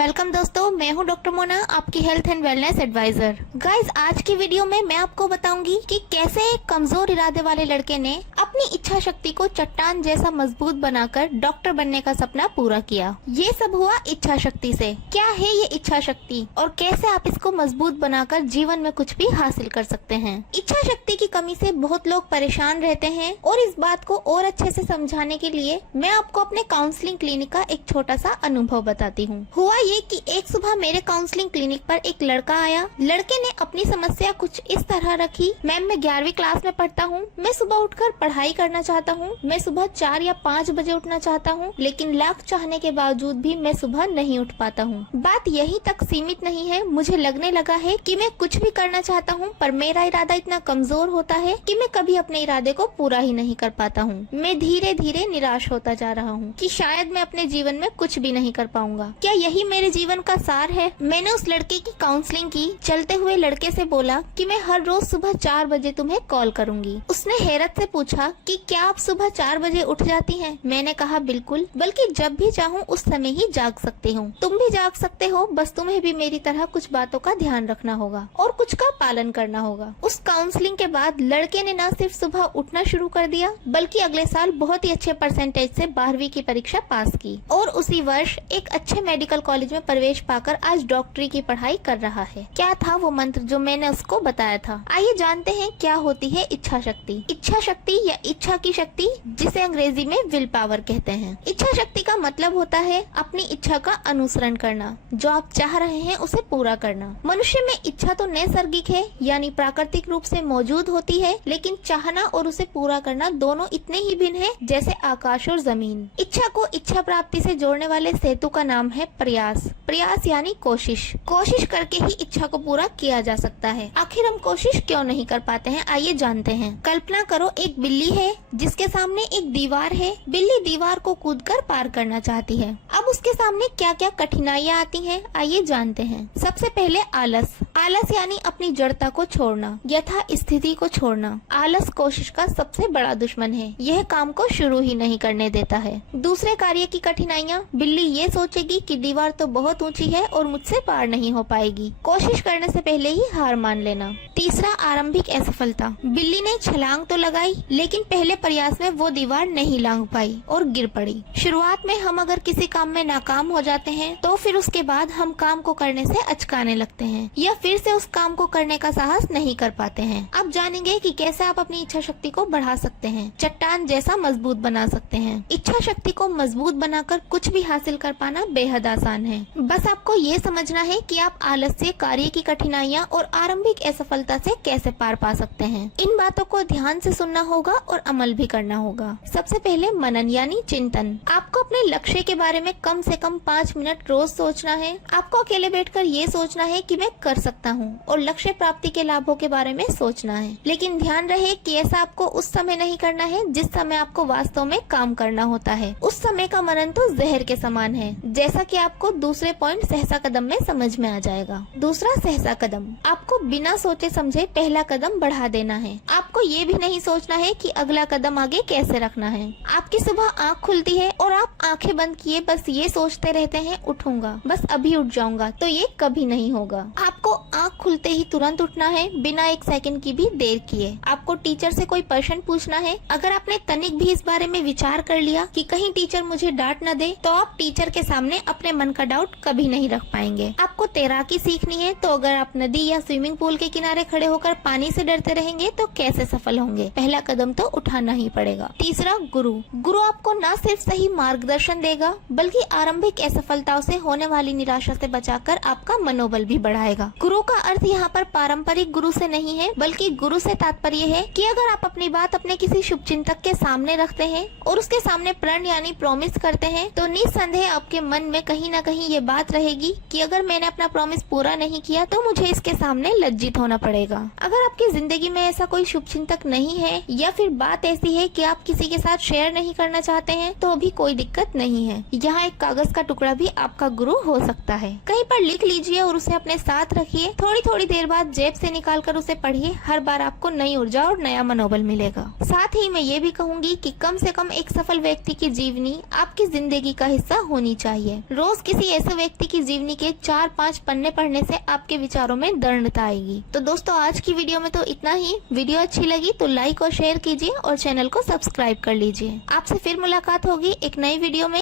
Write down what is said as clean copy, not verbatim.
Welcome दोस्तों, मैं हूं डॉक्टर मोना, आपकी health and wellness advisor. Guys, आज की वीडियो में मैं आपको बताऊंगी कि कैसे एक कमजोर इरादे वाले लड़के ने अपनी इच्छा शक्ति को चट्टान जैसा मजबूत बनाकर डॉक्टर बनने का सपना पूरा किया। ये सब हुआ इच्छा शक्ति से। क्या है ये इच्छा शक्ति और कैसे आप इसको मजबूत बनाकर जीवन में कुछ भी हासिल कर सकते हैं? इच्छा शक्ति की कमी से बहुत लोग परेशान रहते हैं और इस बात को और अच्छे से समझाने के लिए मैं आपको अपने काउंसलिंग क्लिनिक का एक छोटा सा अनुभव बताती हूँ। हुआ ये कि एक सुबह मेरे काउंसलिंग क्लिनिक पर एक लड़का आया। लड़के ने अपनी समस्या कुछ इस तरह रखी। मैम, मैं 11वीं क्लास में पढ़ता हूँ। मैं सुबह उठकर पढ़ाई करना चाहता हूँ। मैं सुबह 4 या 5 बजे उठना चाहता हूँ, लेकिन लाख चाहने के बावजूद भी मैं सुबह नहीं उठ पाता हूँ। बात यहीं तक सीमित नहीं है। मुझे लगने लगा है कि मैं कुछ भी करना चाहता हूँ, पर मेरा इरादा इतना कमजोर होता है कि मैं कभी अपने इरादे को पूरा ही नहीं कर पाता हूँ। मैं धीरे धीरे निराश होता जा रहा हूँ कि शायद मैं अपने जीवन में कुछ भी नहीं कर पाऊंगा। क्या यही मेरे जीवन का सार है? मैंने उस लड़के की काउंसलिंग की। चलते हुए लड़के से बोला कि मैं हर रोज सुबह 4 बजे तुम्हें कॉल करूंगी। उसने हैरत से पूछा कि क्या आप सुबह 4 बजे उठ जाती हैं? मैंने कहा बिल्कुल, बल्कि जब भी चाहूँ उस समय ही जाग सकती हूँ। तुम भी जाग सकते हो, बस तुम्हें भी मेरी तरह कुछ बातों का ध्यान रखना होगा और कुछ का पालन करना होगा। उस काउंसलिंग के बाद लड़के ने न सिर्फ सुबह उठना शुरू कर दिया, बल्कि अगले साल बहुत ही अच्छे परसेंटेज से 12वीं की परीक्षा पास की और उसी वर्ष एक अच्छे मेडिकल कॉलेज में प्रवेश पाकर आज डॉक्टरी की पढ़ाई कर रहा है। क्या था वो मंत्र जो मैंने उसको बताया था? आइए जानते हैं क्या होती है इच्छा शक्ति। इच्छा शक्ति या इच्छा की शक्ति, जिसे अंग्रेजी में विल पावर कहते हैं। इच्छा शक्ति का मतलब होता है अपनी इच्छा का अनुसरण करना, जो आप चाह रहे हैं उसे पूरा करना। मनुष्य में इच्छा तो नैसर्गिक है, यानी प्राकृतिक रूप से मौजूद होती है, लेकिन चाहना और उसे पूरा करना दोनों इतने ही भिन्न है जैसे आकाश और जमीन। इच्छा को इच्छा प्राप्ति से जोड़ने वाले सेतु का नाम है प्रयास। प्रयास यानी कोशिश। कोशिश करके ही इच्छा को पूरा किया जा सकता है। आखिर हम कोशिश क्यों नहीं कर पाते हैं? आइए जानते हैं। कल्पना करो, एक बिल्ली है जिसके सामने एक दीवार है। बिल्ली दीवार को कूदकर पार करना चाहती है। अब उसके सामने क्या क्या कठिनाइयाँ आती हैं, आइए जानते हैं। सबसे पहले आलस। आलस यानी अपनी जड़ता को छोड़ना, यथा स्थिति को छोड़ना। आलस कोशिश का सबसे बड़ा दुश्मन है। यह काम को शुरू ही नहीं करने देता है। दूसरे कार्य की कठिनाइयाँ, बिल्ली ये सोचेगी कि दीवार तो बहुत ऊंची है और मुझसे पार नहीं हो पाएगी। कोशिश करने से पहले ही हार मान लेना। तीसरा, आरंभिक असफलता। बिल्ली ने छलांग तो लगाई, लेकिन पहले प्रयास में वो दीवार नहीं लांघ पाई और गिर पड़ी। शुरुआत में हम अगर किसी काम में नाकाम हो जाते हैं तो फिर उसके बाद हम काम को करने से अचकाने लगते हैं या फिर से उस काम को करने का साहस नहीं कर पाते हैं। अब जानेंगे कि कैसे आप अपनी इच्छा शक्ति को बढ़ा सकते हैं, चट्टान जैसा मजबूत बना सकते हैं। इच्छा शक्ति को मजबूत बनाकर कुछ भी हासिल कर पाना बेहद आसान है। बस आपको ये समझना है कि आप आलस्य, कार्य की कठिनाइयाँ और आरंभिक असफलता से कैसे पार पा सकते हैं। इन बातों को ध्यान से सुनना होगा और अमल भी करना होगा। सबसे पहले मनन यानी चिंतन। आपको अपने लक्ष्य के बारे में कम से कम 5 मिनट रोज सोचना है। आपको अकेले बैठकर ये सोचना है कि मैं कर सकता हूँ और लक्ष्य प्राप्ति के लाभों के बारे में सोचना है। लेकिन ध्यान रहे कि ऐसा आपको उस समय नहीं करना है जिस समय आपको वास्तव में काम करना होता है। उस समय का मनन तो जहर के समान है, जैसा कि आपको दूसरे पॉइंट सहसा कदम में समझ में आ जाएगा। दूसरा, सहसा कदम। आपको बिना सोचे समझे पहला कदम बढ़ा देना है। आपको ये भी नहीं सोचना है कि अगला कदम आगे कैसे रखना है। आपकी सुबह आँख खुलती है और आप आंखें बंद किए बस ये सोचते रहते हैं, उठूंगा, बस अभी उठ जाऊंगा, तो ये कभी नहीं होगा। आपको आँख खुलते ही तुरंत उठना है, बिना 1 सेकंड की भी देर किए। आपको टीचर से कोई प्रश्न पूछना है। अगर आपने तनिक भी इस बारे में विचार कर लिया कि कहीं टीचर मुझे डांट न दे, तो आप टीचर के सामने अपने मन का डाउट कभी नहीं रख पाएंगे। आपको तैराकी सीखनी है, तो अगर आप नदी या स्विमिंग पूल के किनारे खड़े होकर पानी से डरते रहेंगे तो कैसे सफल होंगे? पहला कदम तो उठाना ही पड़ेगा। तीसरा, गुरु। गुरु आपको न सिर्फ सही मार्गदर्शन देगा, बल्कि आरंभिक असफलताओं से होने वाली निराशा से बचाकर आपका मनोबल भी बढ़ाएगा। गुरु का अर्थ यहाँ पर पारंपरिक गुरु से नहीं है, बल्कि गुरु से तात्पर्य है कि अगर आप अपनी बात अपने किसी शुभचिंतक के सामने रखते हैं और उसके सामने प्रण यानी प्रॉमिस करते हैं, तो निस्संदेह आपके मन में कहीं न कहीं ये बात रहेगी कि अगर मैंने अपना प्रॉमिस पूरा नहीं किया तो मुझे इसके सामने लज्जित होना पड़ेगा। अगर आपकी जिंदगी में ऐसा कोई शुभचिंतक नहीं है या फिर बात ऐसी है कि आप किसी के साथ शेयर नहीं करना चाहते हैं, तो भी कोई दिक्कत नहीं है। यहाँ एक कागज का टुकड़ा भी आपका गुरु हो सकता है। कहीं पर लिख लीजिए और उसे अपने साथ रखिए। देखिए, थोड़ी थोड़ी देर बाद जेब से निकाल कर उसे पढ़िए। हर बार आपको नई ऊर्जा और नया मनोबल मिलेगा। साथ ही मैं ये भी कहूंगी कि कम से कम एक सफल व्यक्ति की जीवनी आपकी जिंदगी का हिस्सा होनी चाहिए। रोज किसी ऐसे व्यक्ति की जीवनी के 4-5 पन्ने पढ़ने से आपके विचारों में दृढ़ता आएगी। तो दोस्तों, आज की वीडियो में तो इतना ही। वीडियो अच्छी लगी तो लाइक और शेयर कीजिए और चैनल को सब्सक्राइब कर लीजिए। आपसे फिर मुलाकात होगी एक नई वीडियो में।